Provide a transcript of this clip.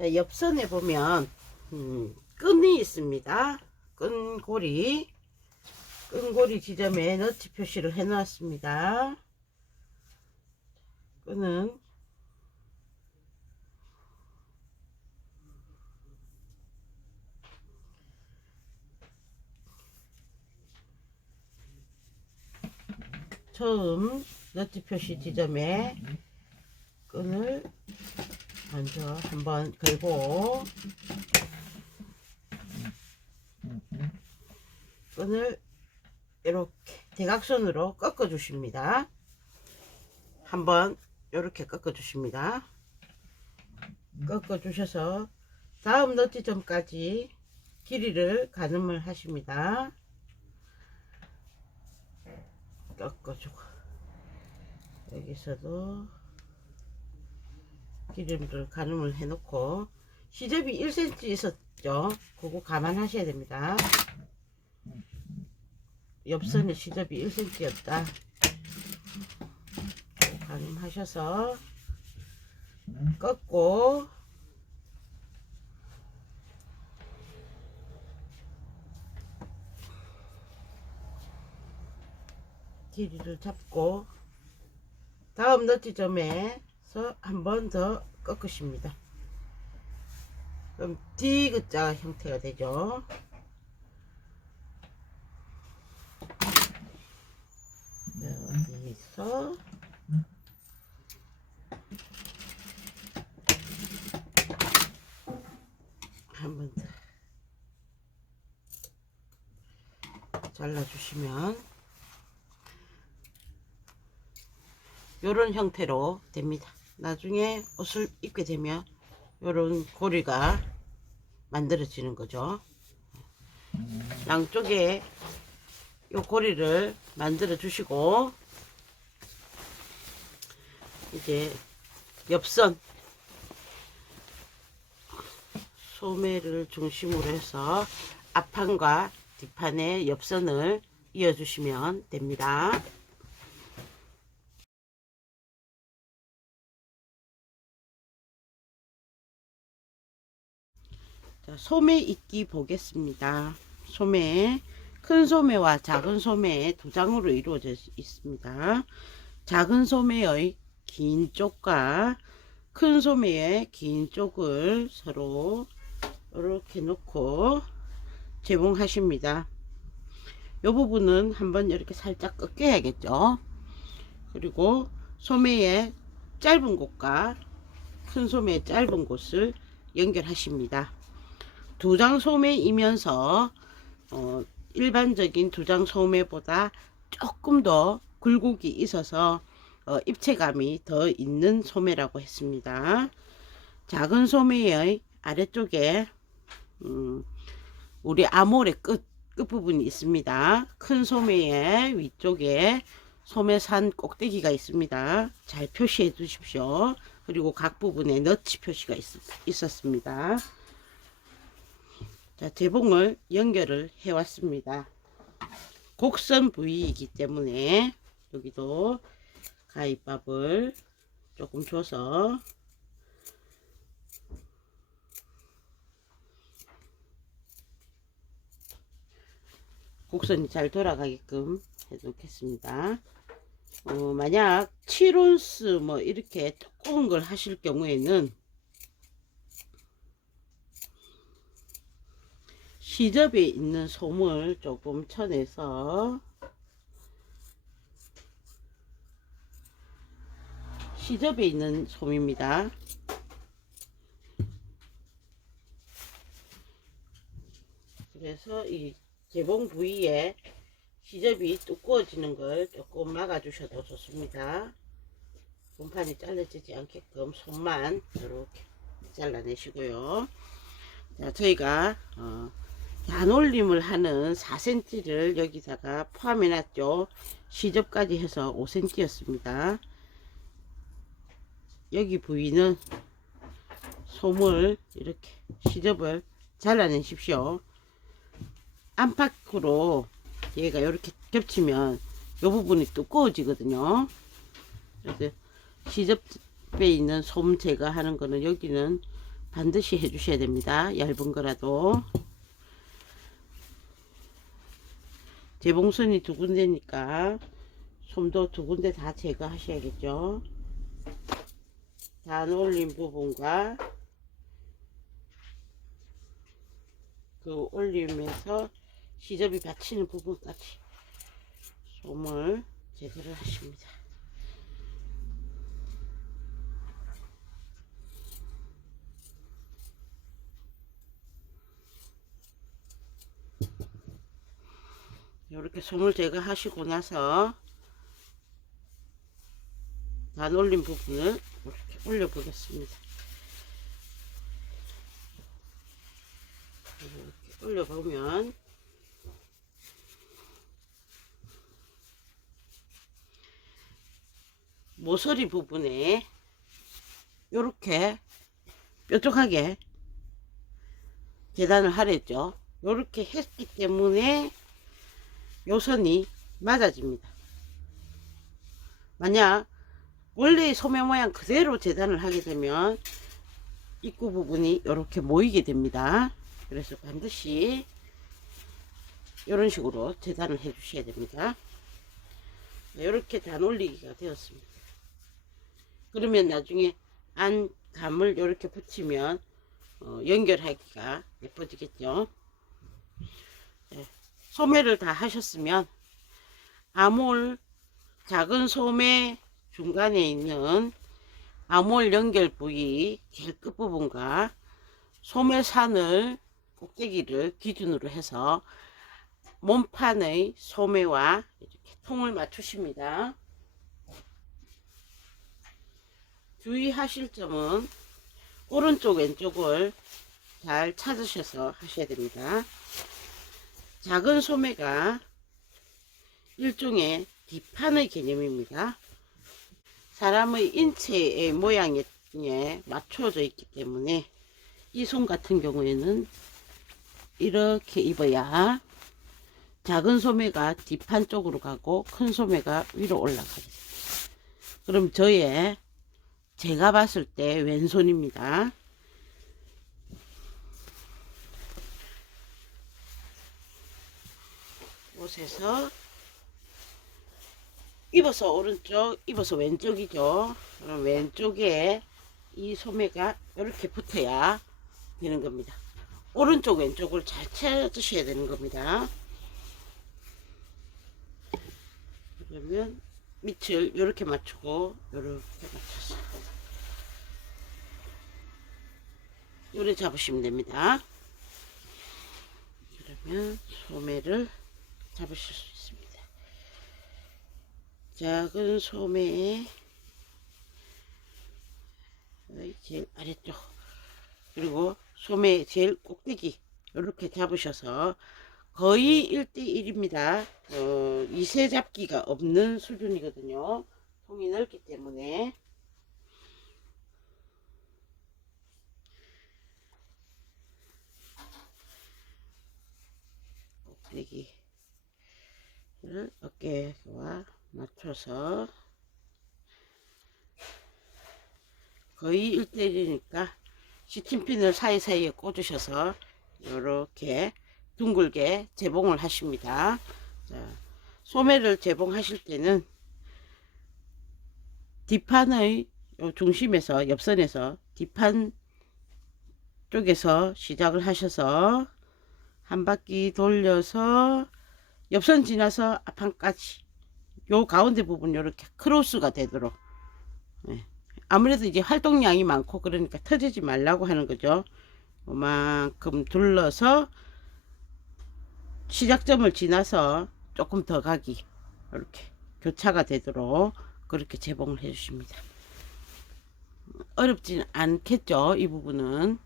자, 옆선에 보면 음, 끈이 있습니다. 끈고리 끈고리 지점에 너치 표시를 해 놨습니다. 끈은 처음 너치 표시 지점에 끈을 먼저 한번 걸고 끈을 이렇게 대각선으로 꺾어 주십니다. 한번 이렇게 꺾어 주십니다. 꺾어 주셔서 다음 너지점까지 길이를 가늠을 하십니다. 꺾어주고 여기서도 기름을 가늠을 해놓고 시접이 1cm 있었죠. 그거 감안하셔야 됩니다. 옆선의 시접이 1cm였다. 가늠하셔서 꺾고 길이를 잡고 다음 너지점에 서 한 번 더 꺾으십니다. 그럼 디귿자 형태가 되죠. 여기서 한 번 더 잘라주시면 요런 형태로 됩니다. 나중에 옷을 입게 되면 요런 고리가 만들어지는 거죠. 양쪽에 요 고리를 만들어 주시고 이제 옆선 소매를 중심으로 해서 앞판과 뒷판의 옆선을 이어 주시면 됩니다. 소매 있기 보겠습니다. 소매 큰 소매와 작은 소매 두 장으로 이루어져 있습니다. 작은 소매의 긴 쪽과 큰 소매의 긴 쪽을 서로 이렇게 놓고 재봉하십니다. 이 부분은 한번 이렇게 살짝 꺾여야겠죠. 그리고 소매의 짧은 곳과 큰 소매의 짧은 곳을 연결하십니다. 두 장 소매이면서 어, 일반적인 두 장 소매보다 조금 더 굴곡이 있어서 어, 입체감이 더 있는 소매라고 했습니다. 작은 소매의 아래쪽에 음, 우리 아몰의 끝, 끝부분이 있습니다. 큰 소매의 위쪽에 소매산 꼭대기가 있습니다. 잘 표시해 두십시오. 그리고 각 부분에 너치 표시가 있, 있었습니다. 자, 재봉을 연결을 해 왔습니다. 곡선 부위이기 때문에 여기도 가위밥을 조금 줘서 곡선이 잘 돌아가게끔 해 놓겠습니다. 어, 만약 7온스 뭐 이렇게 두꺼운 걸 하실 경우에는 시접에 있는 솜을 조금 쳐내서 시접에 있는 솜입니다. 그래서 이 재봉 부위에 시접이 두꺼워지는 걸 조금 막아주셔도 좋습니다. 분판이 잘라지지 않게끔 손만 이렇게 잘라내시고요. 자, 저희가 어, 단올림을 하는 4cm를 여기다가 포함해 놨죠. 시접까지 해서 5cm였습니다. 여기 부위는 솜을 이렇게 시접을 잘라내십시오. 안팎으로 얘가 이렇게 겹치면 이 부분이 두꺼워지거든요. 그래서 시접에 있는 솜 제거하는 거는 여기는 반드시 해주셔야 됩니다. 얇은 거라도. 재봉선이 두 군데니까 솜도 두 군데 다 제거하셔야겠죠. 단 올린 부분과 그 올리면서 시접이 받치는 부분까지 솜을 제거를 하십니다. 이렇게 솜을 제거하시고 나서 단 올린 부분을 이렇게 올려 보겠습니다. 이렇게 올려 보면 모서리 부분에 이렇게 뾰족하게 계단을 하랬죠. 이렇게 했기 때문에 요선이 맞아집니다. 만약 원래의 소매 모양 그대로 재단을 하게 되면 입구 부분이 이렇게 모이게 됩니다. 그래서 반드시 이런 식으로 재단을 해 주셔야 됩니다. 이렇게 단 올리기가 되었습니다. 그러면 나중에 안 감을 이렇게 붙이면 어, 연결하기가 예뻐지겠죠. 네. 소매를 다 하셨으면 아몰 작은 소매 중간에 있는 아몰 연결 부위 제일 끝부분과 소매산을 꼭대기를 기준으로 해서 몸판의 소매와 이렇게 통을 맞추십니다. 주의하실 점은 오른쪽 왼쪽을 잘 찾으셔서 하셔야 됩니다. 작은 소매가 일종의 뒷판의 개념입니다. 사람의 인체의 모양에 맞춰져 있기 때문에 이 손 같은 경우에는 이렇게 입어야 작은 소매가 뒷판 쪽으로 가고 큰 소매가 위로 됩니다. 그럼 저의 제가 봤을 때 왼손입니다. 옷에서 입어서 오른쪽, 입어서 왼쪽이죠. 그럼 왼쪽에 이 소매가 이렇게 붙어야 되는 겁니다. 오른쪽, 왼쪽을 잘 찾으셔야 되는 겁니다. 그러면 밑을 이렇게 맞추고 이렇게 맞춰서 요래 잡으시면 됩니다. 그러면 소매를 잡으실 수 있습니다. 작은 소매에 제일 아래쪽 그리고 소매 제일 꼭대기 이렇게 잡으셔서 거의 1대1입니다. 어, 이세 잡기가 없는 수준이거든요. 통이 넓기 때문에 꼭대기 를 어깨와 맞춰서 거의 1대1이니까 시침핀을 사이사이에 꽂으셔서 이렇게 둥글게 재봉을 하십니다. 자, 소매를 재봉하실 때는 뒷판의 요 중심에서 옆선에서 뒷판 쪽에서 시작을 하셔서 한 바퀴 돌려서 옆선 지나서 앞판까지 요 가운데 부분 이렇게 크로스가 되도록 네. 아무래도 이제 활동량이 많고 그러니까 터지지 말라고 하는 거죠. 요만큼 둘러서 시작점을 지나서 조금 더 가기 이렇게 교차가 되도록 그렇게 재봉을 해 주십니다. 어렵진 않겠죠 이 부분은